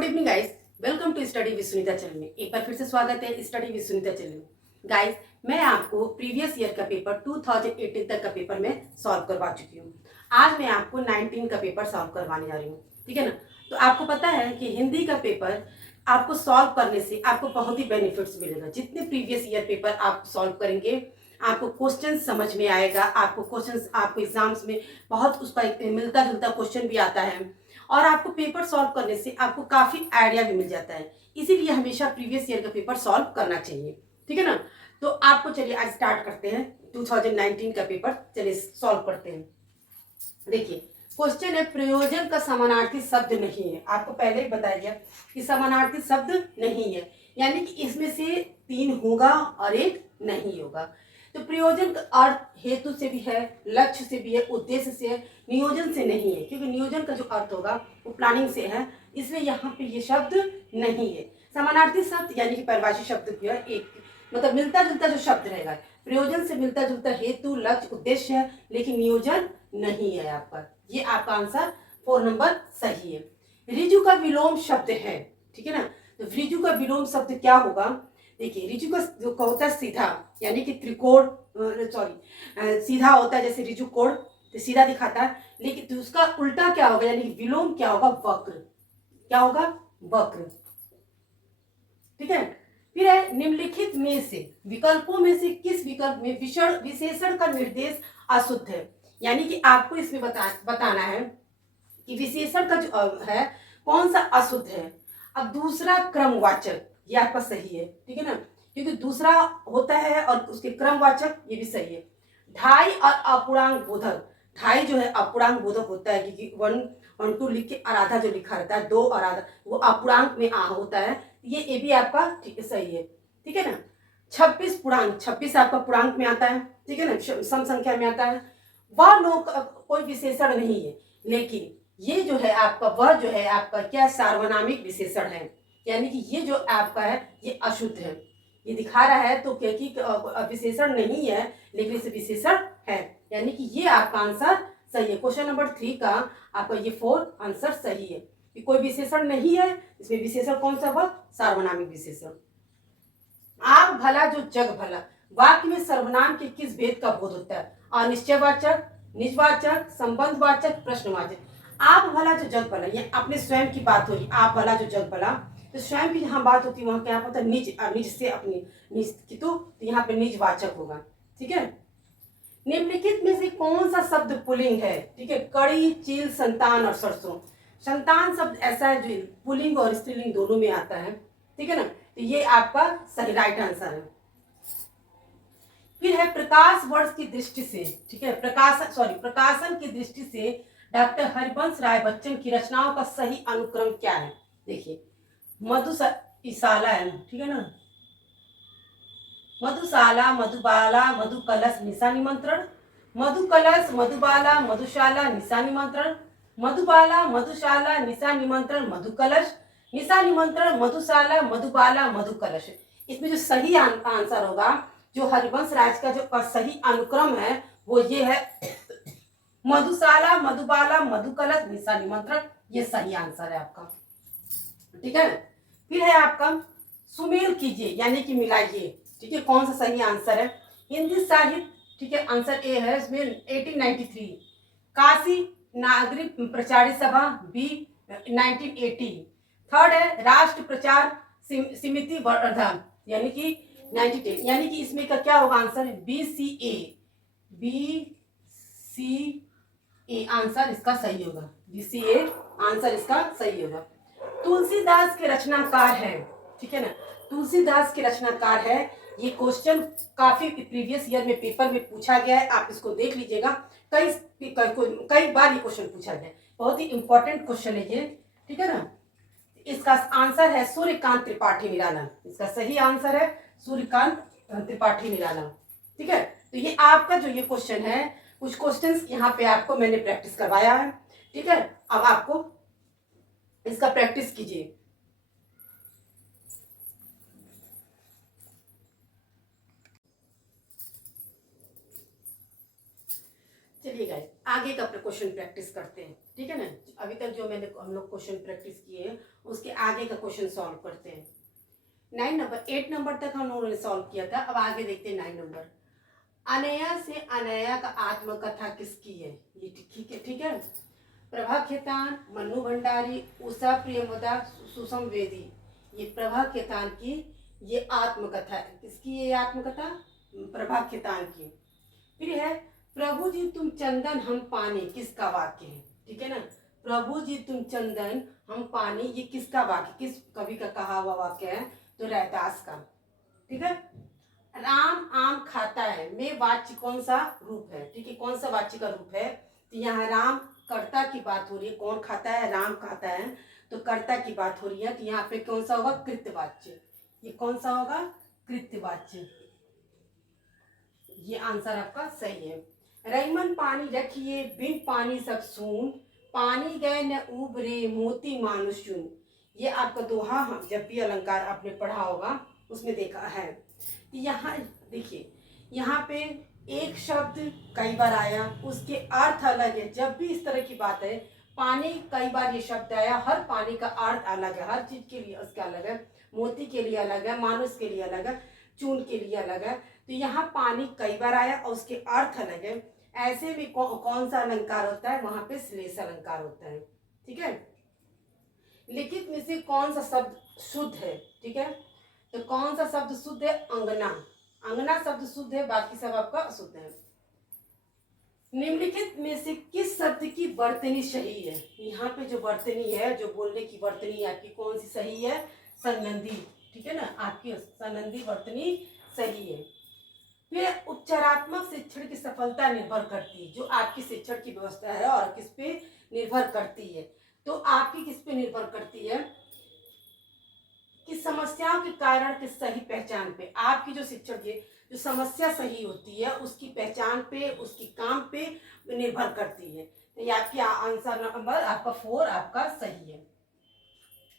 Good evening guys, welcome to study with Sunita channel में एक बार फिर से स्वागत है स्टडी विद सुनीता चैनल में। गाइस, मैं आपको प्रीवियस ईयर का पेपर 2018 तक का पेपर में सॉल्व करवा चुकी हूँ। आज मैं आपको 19 का पेपर सॉल्व करवाने जा रही हूँ, ठीक है ना। तो आपको पता है कि हिंदी का पेपर आपको सॉल्व करने से आपको बहुत ही बेनिफिट्स मिलेगा। जितने प्रीवियस ईयर पेपर आप सॉल्व करेंगे आपको क्वेश्चन समझ में आएगा, आपको क्वेश्चन आपको एग्जाम्स में बहुत उसका मिलता जुलता क्वेश्चन भी आता है और आपको पेपर सॉल्व करने से आपको काफ़ी आइडिया भी मिल जाता है। इसीलिए हमेशा प्रीवियस ईयर का पेपर सॉल्व करना चाहिए, ठीक है ना। तो आपको चलिए आज स्टार्ट करते हैं 2019 का पेपर, चलिए सॉल्व करते हैं। देखिए क्वेश्चन है, प्रयोजन का समानार्थी शब्द नहीं है। आपको पहले ही बताया गया कि समानार्थी शब्द नहीं है, यानी कि इसमें से 3 होगा और 1 नहीं होगा। तो प्रयोजन का अर्थ हेतु से भी है, लक्ष्य से भी है, उद्देश्य से है, नियोजन से नहीं है। क्योंकि नियोजन का जो अर्थ होगा वो प्लानिंग से है, इसलिए यहाँ पे ये शब्द नहीं है। समानार्थी शब्द यानी कि परिभाषी शब्द भी है, एक मतलब मिलता जुलता जो शब्द रहेगा, प्रयोजन से मिलता जुलता हेतु, लक्ष्य, उद्देश्य है, लेकिन नियोजन नहीं है आपका। ये आपका आंसर 4 नंबर सही है। ऋजु का विलोम शब्द है, ठीक है ना। तो ऋजु का विलोम शब्द क्या होगा? देखिए ऋजु का जो होता है सीधा, यानी कि त्रिकोण, सीधा होता है, जैसे ऋजु कोण तो सीधा दिखाता है, लेकिन तो उसका उल्टा क्या होगा, यानी कि विलोम क्या होगा? वक्र। क्या होगा? वक्र, ठीक है। फिर है, निम्नलिखित में से विकल्पों में से किस विकल्प में विशेषण का निर्देश अशुद्ध है? यानी कि आपको इसमें बताना है कि विशेषण का जो है कौन सा अशुद्ध है। अब दूसरा क्रमवाचक ये आपका सही है, ठीक है ना, क्योंकि दूसरा होता है और उसके क्रमवाचक ये भी सही है। ढाई और अपूर्णांक बोधक, ढाई जो है अपूर्णांक बोधक होता है, क्योंकि 1 2 लिख के आराधा जो लिखा रहता है 2 और आधा वो अपूर्णांक में होता है, ये भी आपका ठीक है, सही है, ठीक है ना। 26 पूर्णांक, 26 आपका पूर्णांक में आता है, ठीक है ना, सम संख्या में आता है। वह लोग कोई विशेषण नहीं है, लेकिन ये जो है आपका वह जो है आपका क्या सार्वनामिक विशेषण है, यानी कि ये जो आपका है ये अशुद्ध है। ये दिखा रहा है तो क्या कि विशेषण नहीं है, लेकिन इसे विशेषण है, यानी कि ये आपका आंसर सही है। क्वेश्चन नंबर 3 का आपका ये 4 आंसर सही है कि कोई विशेषण नहीं है, इसमें विशेषण कौन सा हुआ? सार्वनामिक विशेषण। आप भला जो जग भला, वाक्य में सर्वनाम के किस भेद का बोध होता है? अनिश्चयवाचक, निजवाचक, संबंधवाचक, प्रश्नवाचक। आप भला जो जग भला, ये अपने स्वयं की बात होगी। आप भला जो जग भला, तो स्वयं की जहाँ बात होती है वहां क्या होता है? निज, निज से अपनी निज की, तो यहाँ पे निजवाचक होगा, ठीक है। निम्नलिखित में से कौन सा शब्द पुल्लिंग है? ठीक है, कड़ी, चील, संतान और सरसों। संतान शब्द ऐसा है जो पुल्लिंग और स्त्रीलिंग दोनों में आता है, ठीक है ना। तो ये आपका सही राइट आंसर है। फिर है, प्रकाश वर्ष की दृष्टि से, ठीक है, प्रकाशन की दृष्टि से डॉक्टर हरिवंश राय बच्चन की रचनाओं का सही अनुक्रम क्या है? देखिए मधुशाला है, ठीक है ना, मधुशाला, मधुबाला, मधुकलश, निशा निमंत्रण, मधुकलश, मधुबाला, मधुशाला, निशा निमंत्रण, मधुबाला, मधुशाला, निशा निमंत्रण, मधुकलश, निशा निमंत्रण, मधुशाला, मधुबाला, मधुकलश। इसमें जो सही आंसर होगा, जो हरिवंश राज का जो सही अनुक्रम है वो ये है, मधुशाला, मधुबाला, मधुकलश, निशा निमंत्रण, ये सही आंसर है आपका, ठीक है। फिर है आपका सुमेल कीजिए यानी कि मिलाइए, ठीक है, कौन सा सही आंसर है? हिंदी साहित्य, ठीक है, आंसर ए है इसमें 1893, काशी नागरिक प्रचार सभा बी 1980, थर्ड है राष्ट्र प्रचार समिति वर्धा यानी कि 1910, यानी कि इसमें का क्या होगा answer? B C A answer इसका सही होगा, बी सी ए आंसर इसका सही होगा। तुलसीदास के रचनाकार है, ठीक है ना, तुलसीदास के रचनाकार है। ये क्वेश्चन काफी प्रीवियस ईयर में पेपर में पूछा गया है, आप इसको देख लीजिएगा, कई बार ये क्वेश्चन पूछा गया है, बहुत ही इंपॉर्टेंट क्वेश्चन है ये, ठीक है ना। इसका आंसर है सूर्यकांत त्रिपाठी निराला, इसका सही आंसर है सूर्यकांत त्रिपाठी निराला, ठीक है। तो ये आपका जो ये क्वेश्चन है, कुछ क्वेश्चंस यहाँ पे आपको मैंने प्रैक्टिस करवाया है, ठीक है। अब आपको इसका प्रैक्टिस कीजिए। चलिए गाइस, आगे का क्वेश्चन प्रैक्टिस करते हैं, ठीक है ना। अभी तक जो मैंने हम लोग क्वेश्चन प्रैक्टिस किए हैं उसके आगे का क्वेश्चन सॉल्व करते हैं। 8 नंबर तक हम लोगों ने सॉल्व किया था, अब आगे देखते हैं 9 नंबर। अनया से अनया का आत्मकथा किसकी है? ये ठीक है, ठीक है। प्रभा खेतान, मन्नू भंडारी, उषा प्रियमदा, सुषम वेदी, ये प्रभा खेतान की ये आत्मकथा है। किसकी ये आत्मकथा? प्रभा खेतान की। फिर है प्रभु जी तुम चंदन हम पानी, किसका वाक्य है? ठीक है ना, प्रभु जी तुम चंदन हम पानी, ये किसका वाक्य, किस कवि का कहा हुआ वाक्य है? तो रैदास का। ठीक है। राम आम खाता है में वाच्य कौन सा रूप है? ठीक है, कौन सा वाच्य का रूप है? तो यहाँ राम कर्ता की बात हो रही है, कौन खाता है? राम खाता है, तो कर्ता की बात हो रही है, तो यहाँ पे कौन सा होगा? कृत्यवाच्य। ये कौन सा होगा? कृत्यवाच्य। ये आंसर आपका सही है। रईमन पानी रखिए बिन पानी सब सून, पानी गए न उबरे मोती मानुष चुन। ये आपका दोहा, हाँ, जब भी अलंकार आपने पढ़ा होगा उसमें देखा है। यहाँ देखिए, यहाँ पे एक शब्द कई बार आया, उसके अर्थ अलग है। जब भी इस तरह की बात है, पानी कई बार ये शब्द आया, हर पानी का अर्थ अलग है, हर चीज के लिए उसका अलग है। मोती के लिए अलग है, मानुष के लिए अलग है, चून के लिए अलग है। तो यहाँ पानी कई बार आया और उसके अर्थ अलग है। ऐसे में कौन सा अलंकार होता है? वहां पे श्लेष अलंकार होता है। ठीक है। लिखित में से कौन सा शब्द शुद्ध है? ठीक है, तो कौन सा शब्द शुद्ध है? अंगना। अंगना शब्द शुद्ध है, बाकी सब आपका अशुद्ध है। निम्नलिखित में से किस शब्द की वर्तनी सही है? यहाँ पे जो वर्तनी है, जो बोलने की वर्तनी आपकी कौन सी सही है? संबंधी। ठीक है ना, आपकी संबंधी वर्तनी सही है। फिर उपचारात्मक शिक्षण की सफलता निर्भर करती है, जो आपकी शिक्षण की व्यवस्था है और किस पे निर्भर करती है? तो आपकी किस पे निर्भर करती है? कि समस्याओं के कारण की सही पहचान पे। आपकी जो शिक्षण की जो समस्या सही होती है उसकी पहचान पे, उसकी काम पे निर्भर करती है। तो ये आपकी आंसर नंबर आपका 4 आपका सही है।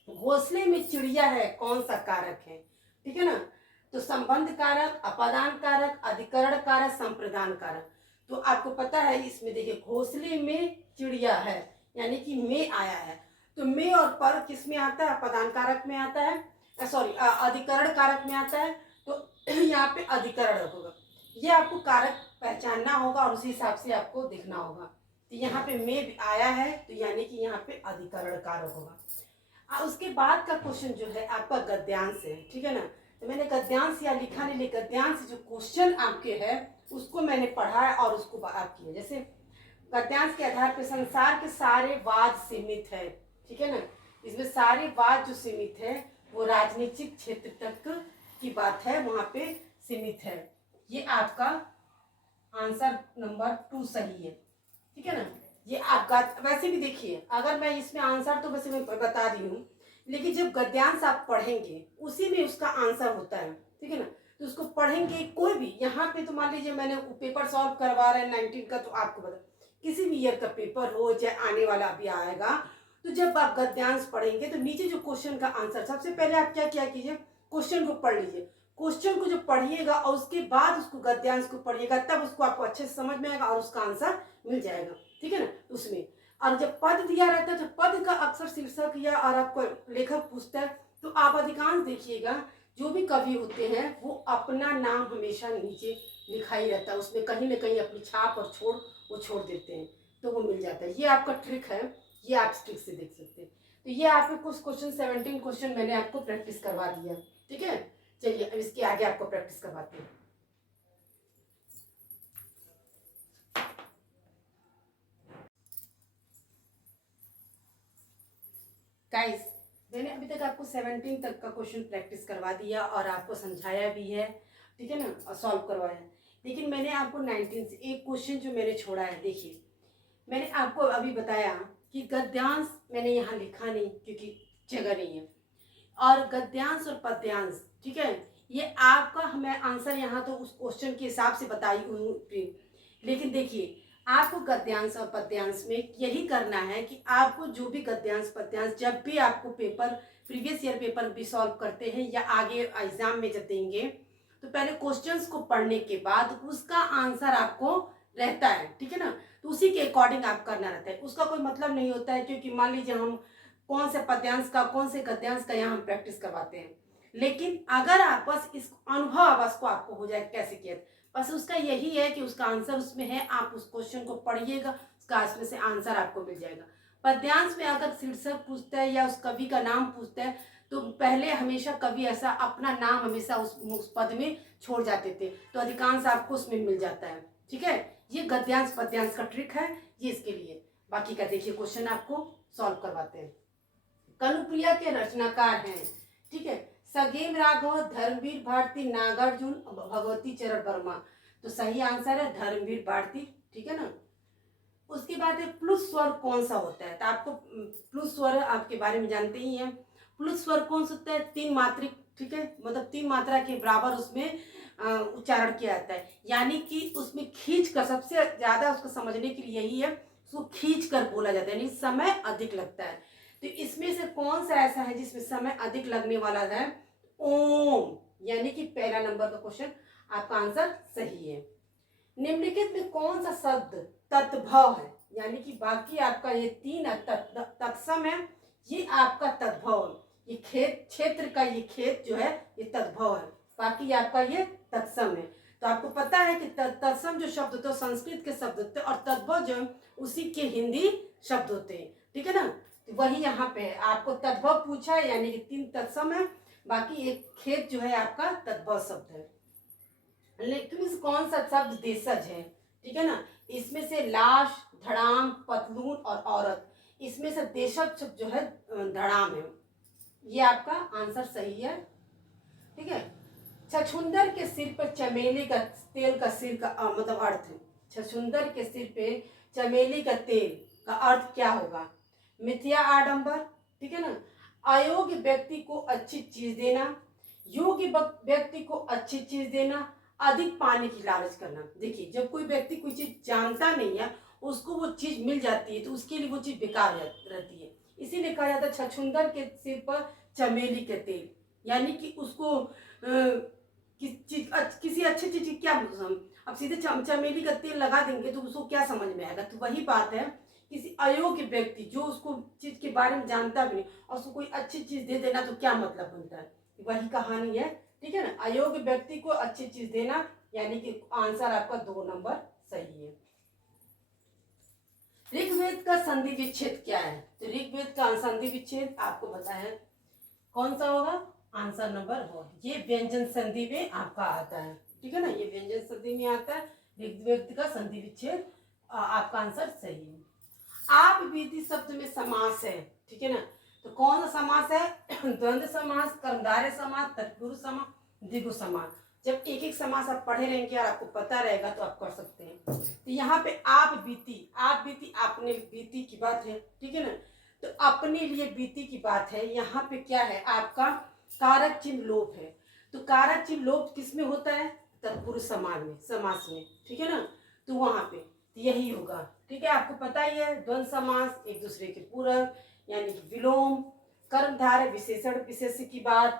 घोंसले में चिड़िया है कौन सा कारक है? ठीक है ना, तो संबंध कारक, अपादान कारक, अधिकरण कारक, संप्रदान कारक। तो आपको पता है इसमें देखिए, घोंसले में चिड़िया है यानी कि में आया है, तो में और पर किस में आता है? अपादान कारक में आता है, सॉरी अधिकरण कारक में आता है। तो यहाँ पे अधिकरण होगा, ये आपको कारक पहचानना होगा और उसी हिसाब से आपको देखना होगा। तो यहाँ पे में आया है तो यानी कि यहाँ पे अधिकरण कारक होगा। उसके बाद का क्वेश्चन जो है आपका गद्यांश है। ठीक है ना, तो मैंने गद्यांश या लिखा नहीं, लेकिन गद्यांश जो क्वेश्चन आपके है उसको मैंने पढ़ा है और उसको आप किया। जैसे गद्यांश के आधार पर संसार के सारे वाद सीमित है। ठीक है ना, इसमें सारे वाद जो सीमित है वो राजनीतिक क्षेत्र तक की बात है, वहां पे सीमित है। ये आपका आंसर नंबर 2 सही है। ठीक है ना, ये आपका वैसे भी देखिए, अगर मैं इसमें आंसर तो वैसे मैं बता रही हूँ, लेकिन जब गद्यांश आप पढ़ेंगे उसी में उसका आंसर होता है। ठीक है ना, तो उसको पढ़ेंगे कोई भी। यहाँ पे तो मान लीजिए मैंने पेपर सॉल्व करवा रहे हैं 19 का, तो आपको बता किसी भी ईयर का पेपर हो चाहे आने वाला अभी आएगा, तो जब आप गद्यांश पढ़ेंगे तो नीचे जो क्वेश्चन का आंसर, सबसे पहले आप क्या क्या कीजिए, क्वेश्चन को पढ़ लीजिए। क्वेश्चन को जब पढ़िएगा और उसके बाद उसको गद्यांश को पढ़िएगा, तब उसको आपको अच्छे से समझ में आएगा और उसका आंसर मिल जाएगा। ठीक है ना, उसमें और जब पद दिया रहता है तो पद का अक्सर शीर्षक या और आपको लेखक पूछता है, तो आप अधिकांश देखिएगा जो भी कवि होते हैं वो अपना नाम हमेशा नीचे लिखा ही रहता है, उसमें कहीं ना कहीं अपनी छाप और छोड़ देते हैं, तो वो मिल जाता है। ये आपका ट्रिक है, ये आप ट्रिक से देख सकते हैं। तो ये आपके कुछ क्वेश्चन 17 क्वेश्चन मैंने आपको प्रैक्टिस करवा दिया। ठीक है, चलिए अब इसके आगे आपको प्रैक्टिस करवाते हैं। गाइस, मैंने अभी तक आपको 17 तक का क्वेश्चन प्रैक्टिस करवा दिया और आपको समझाया भी है। ठीक है ना, और सॉल्व करवाया। लेकिन मैंने आपको 19 से एक क्वेश्चन जो मैंने छोड़ा है, देखिए मैंने आपको अभी बताया कि गद्यांश मैंने यहाँ लिखा नहीं क्योंकि जगह नहीं है, और गद्यांश और पद्यांश, ठीक है, ये आपका मैं आंसर यहाँ तो उस क्वेश्चन के हिसाब से बताई हूँ। लेकिन देखिए आपको गद्यांश और पद्यांश में यही करना है कि आपको जो भी गद्यांश पद्यांश जब भी आपको पेपर प्रीवियस ईयर पेपर भी सॉल्व करते हैं या आगे एग्जाम में जब देंगे, तो पहले क्वेश्चंस को पढ़ने के बाद उसका आंसर आपको रहता है। ठीक है ना, तो उसी के अकॉर्डिंग आप करना रहता है। उसका कोई मतलब नहीं होता है, क्योंकि मान लीजिए हम कौन से पद्यांश का कौन से गद्यांश का यहाँ हम प्रैक्टिस करवाते हैं। लेकिन अगर आप बस इस अनुभव बस को आपको हो जाए कैसे किया, बस उसका यही है कि उसका आंसर उसमें है, आप उस क्वेश्चन को पढ़िएगा, उसका उसमें से आंसर आपको मिल जाएगा। पद्यांश में अगर शीर्षक पूछता है या उस कवि का नाम पूछता है, तो पहले हमेशा कवि ऐसा अपना नाम हमेशा उस पद में छोड़ जाते थे, तो अधिकांश आपको उसमें मिल जाता है। ठीक है, ये गद्यांश पद्यांश का ट्रिक है, ये इसके लिए। बाकी का देखिए क्वेश्चन आपको सॉल्व करवाते हैं। कनुप्रिया के रचनाकार हैं, ठीक है, सगेम राघव, धर्मवीर भारती, नागार्जुन, भगवती चरण वर्मा। तो सही आंसर है धर्मवीर भारती। ठीक है ना। उसके बाद है प्लुत स्वर कौन सा होता है, तो आपको प्लुत स्वर आपके बारे में जानते ही हैं। प्लुत स्वर कौन सा होता है, तीन मात्रिक, ठीक है, मतलब तीन मात्रा के बराबर उसमें उच्चारण किया जाता है, यानी कि उसमें खींच कर, सबसे ज्यादा उसको समझने के लिए यही है, उसको खींच कर बोला जाता है, यानी समय अधिक लगता है। तो इसमें से कौन सा ऐसा है जिसमें समय अधिक लगने वाला है, ओम, यानी कि पहला नंबर का क्वेश्चन आपका आंसर सही है। निम्नलिखित में कौन सा शब्द तद्भव है, यानी कि बाकी आपका ये तीन तत्सम है, ये आपका तद्भव है। ये खेत क्षेत्र का ये खेत जो है ये तद्भव है, बाकी आपका ये तत्सम है। तो आपको पता है कि तत्सम जो शब्द होते हैं संस्कृत के शब्द होते हैं, और तद्भव जो है उसी के हिंदी शब्द होते हैं। ठीक है ना। तो वही यहाँ पे है, आपको तद्भव पूछा है, यानी कि तीन तत्सम है, बाकी एक खेत जो है आपका तद्भव शब्द है। लेकिन कौन सा शब्द देशज है, ठीक है ना। इसमें से लाश, धड़ाम, पतलून और औरत, इसमें से देशज शब्द जो है धड़ाम है, ये आपका आंसर सही है। ठीक है। छछूंदर के सिर पर चमेली का तेल का सिर का मतलब अर्थ है, छछूंदर के सिर पे चमेली का तेल का अर्थ क्या होगा, मिथ्या आडंबर, ठीक है ना, अयोग्य व्यक्ति को अच्छी चीज देना, योग्य व्यक्ति को अच्छी चीज देना, अधिक पाने की लालच करना। देखिए जब कोई व्यक्ति कोई चीज जानता नहीं है, उसको वो चीज मिल जाती है, तो उसके लिए वो चीज बेकार रहती है, इसीलिए कहा जाता है छछूंदर के सिर पर चमेली के तेल, यानी कि उसको किसी अच्छी चीज की क्या, अब सीधे चमेली का तेल लगा देंगे तो उसको क्या समझ में आएगा। तो वही बात है, किसी अयोग्य व्यक्ति जो उसको चीज के बारे में जानता भी नहीं और उसको कोई अच्छी चीज दे देना तो क्या मतलब बनता है, वही कहानी है। ठीक है ना, अयोग्य व्यक्ति को अच्छी चीज देना, यानी कि आंसर आपका 2 नंबर सही है। ऋग्वेद का संधि विच्छेद क्या है, तो ऋग्वेद का संधि विच्छेद आपको पता है कौन सा होगा, आंसर नंबर हो, ये व्यंजन संधि में आपका आता है। ठीक है ना, ये व्यंजन संधि में आता है ऋग्वेद का संधि विच्छेद, आपका आंसर सही है। आप विधि शब्द में समास है, ठीक है ना, तो कौन सा समास है, द्वंद्व समास, कर्मधारय समास, तत्पुरुष समास, द्विगु समास। जब एक एक समास आप पढ़े रहेंगे और आपको पता रहेगा तो आप कर सकते हैं। तो यहाँ पे आप बीती आपने बीती की बात है, ठीक है ना, तो अपने लिए बीती की बात है। यहाँ पे क्या है आपका कारक चिन्ह लोप है, तो कारक चिन्ह लोप किसमें होता है, तत्पुरुष समास में, ठीक है ना, तो वहां पे तो यही होगा। ठीक है, आपको पता ही है द्वंद्व समास एक दूसरे के पूरक, यानी कि विलोम, कर्मधारय विशेषण विशेष्य की बात,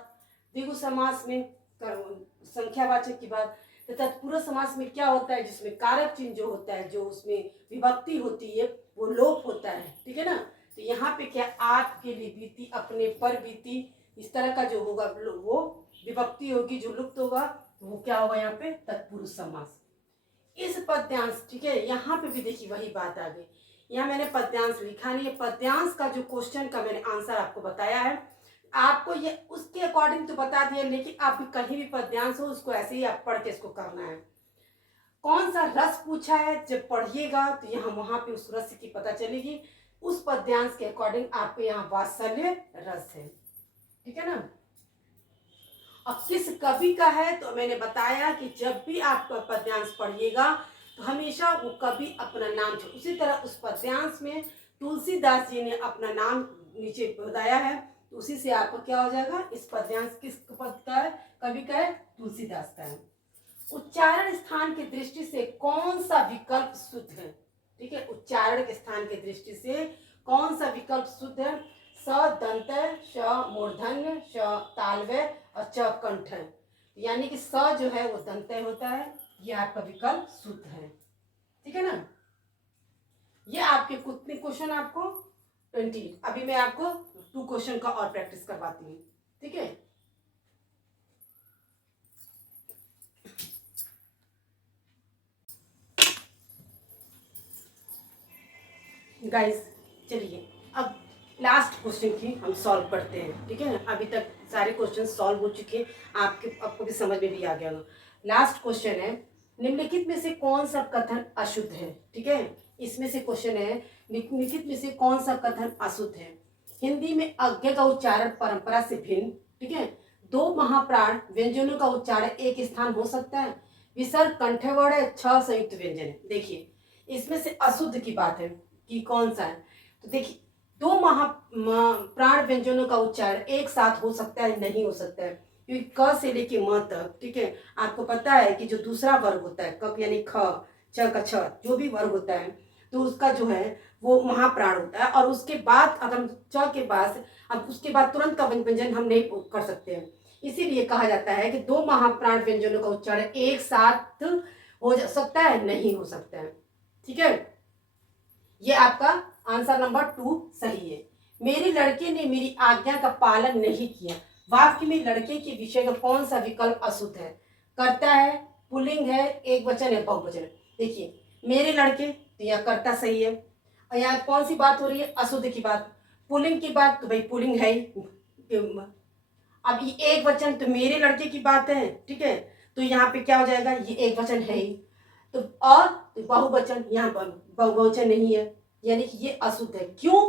द्विगु समास में संख्यावाचक की बात। तो तत्पुरुष समास में क्या होता है, जिसमें कारक चिन्ह जो होता है, जो उसमें विभक्ति होती है वो लोप होता है। ठीक है ना, तो यहाँ पे क्या आपके लिए बीती, अपने पर बीती, इस तरह का जो होगा वो विभक्ति होगी, जो लुप्त होगा वो क्या होगा यहाँ पे तत्पुरुष समास। इस पद्यांश, ठीक है, यहाँ पे भी देखिए वही बात आ गई, यहाँ मैंने पद्यांश लिखा नहीं है, पद्यांश का जो क्वेश्चन का मैंने आंसर आपको बताया है, आपको ये उसके अकॉर्डिंग तो बता दिया, लेकिन आप कहीं भी पद्यांश हो उसको ऐसे ही आप पढ़ के इसको करना है। कौन सा रस पूछा है, जब पढ़िएगा तो यहाँ वहां पे उस रस की पता चलेगी, उस पद्यांश के अकॉर्डिंग आपके यहाँ वात्सल्य रस है। ठीक है ना। अब किस कवि का है, तो मैंने बताया कि जब भी आप पद्यांश पढ़िएगा तो हमेशा वो कवि अपना नाम छोड़, उसी तरह उस पद्यांश में तुलसीदास जी ने अपना नाम नीचे बताया है, तो उसी से आपको क्या हो जाएगा, इस पद्यांश किस पद का है, कवि का है, तुलसीदास का है। उच्चारण स्थान की दृष्टि से कौन सा विकल्प शुद्ध है, ठीक है, उच्चारण के स्थान की दृष्टि से कौन सा विकल्प शुद्ध है, स दंत, श मूर्धन्य, श तालव्य और च कंठ, यानी कि स जो है वो दंत होता है, ये आपका विकल्प शुद्ध है। ठीक है ना। ये आपके कितने क्वेश्चन आपको 20। अभी मैं आपको 2 क्वेश्चन का और प्रैक्टिस करवाती हूँ, ठीक है। गाइस चलिए अब लास्ट क्वेश्चन की हम सॉल्व करते हैं, ठीक है। अभी तक सारे क्वेश्चन सॉल्व हो चुके हैं, आपको भी समझ में भी आ गया होगा। लास्ट क्वेश्चन है, निम्नलिखित में से कौन सा कथन अशुद्ध है, ठीक है। इसमें से क्वेश्चन है, निम्नलिखित में से कौन सा कथन अशुद्ध है। हिंदी में अज्ञ का उच्चारण परंपरा से भिन्न, ठीक है। दो महाप्राण व्यंजनों का उच्चारण एक स्थान हो सकता है। विसर्ग कंठ्यवर्ण है, 6 संयुक्त व्यंजन है। देखिए इसमें से अशुद्ध की बात है कि कौन सा है, तो देखिए दो प्राण व्यंजनों का उच्चारण एक साथ हो सकता है, नहीं हो सकता है, क्योंकि क से लेके म तक, ठीक है। आपको पता है कि जो दूसरा वर्ग होता है कप यानी ख, च का छ, जो भी वर्ग होता है तो उसका जो है वो महाप्राण होता है। और उसके बाद अगर हम च के बाद, अब उसके बाद तुरंत का व्यंजन हम नहीं कर सकते हैं। इसीलिए कहा जाता है कि दो महाप्राण व्यंजनों का उच्चारण एक साथ हो सकता है, नहीं हो सकता है, ठीक है। ये आपका आंसर नंबर 2 सही है। मेरे लड़के ने मेरी आज्ञा का पालन नहीं किया। वाक्य में लड़के के विषय का कौन सा विकल्प अशुद्ध है। कर्ता है, पुल्लिंग है, एक वचन है, बहुवचन है। देखिए मेरे लड़के तो यह कर्ता सही है, और यहाँ कौन सी बात हो रही है, अशुद्ध की बात। पुल्लिंग की बात तो भाई पुल्लिंग है ही। अब ये एक वचन तो मेरे लड़के की बात है, ठीक है, तो यहाँ पे क्या हो जाएगा, ये एक वचन है ही। तो और बहुवचन, यहाँ पर बहुवचन नहीं है, यानी कि ये अशुद्ध है। क्यों,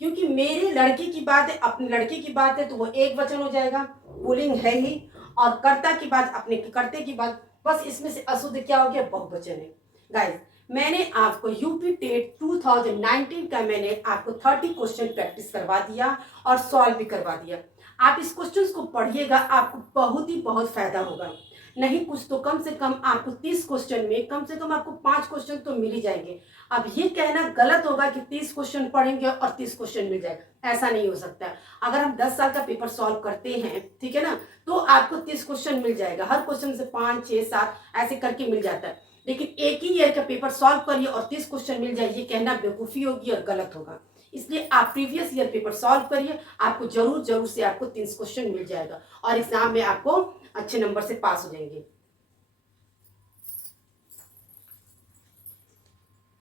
क्योंकि मेरे लड़के की बात है, अपने लड़के की बात है, तो वो एक वचन हो जाएगा, पुल्लिंग है ही। और कर्ता की बात, अपने कर्ते की बात, बस इसमें से अशुद्ध क्या हो गया, बहुवचन है। गाइस मैंने आपको यूपी टेट 2019 का मैंने आपको 30 क्वेश्चन प्रैक्टिस करवा दिया और सॉल्व भी करवा दिया। आप इस क्वेश्चन को पढ़िएगा, आपको बहुत ही बहुत फायदा होगा। नहीं कुछ तो कम से कम आपको 30 क्वेश्चन में कम से कम आपको 5 क्वेश्चन तो मिल ही जाएंगे। अब ये कहना गलत होगा कि 30 क्वेश्चन पढ़ेंगे और 30 क्वेश्चन मिल जाएगा, ऐसा नहीं हो सकता। अगर हम 10 साल का पेपर सॉल्व करते हैं, ठीक है ना, तो आपको 30 क्वेश्चन मिल जाएगा। हर क्वेश्चन से 5, 6, 7 ऐसे करके मिल जाता है। लेकिन एक ही ईयर का पेपर सॉल्व करिए और 30 क्वेश्चन मिल जाए, ये कहना बेवकूफ़ी होगी और गलत होगा। इसलिए आप प्रीवियस ईयर पेपर सॉल्व करिए, आपको जरूर जरूर से आपको 30 क्वेश्चन मिल जाएगा और एग्जाम में आपको अच्छे नंबर से पास हो जाएंगे।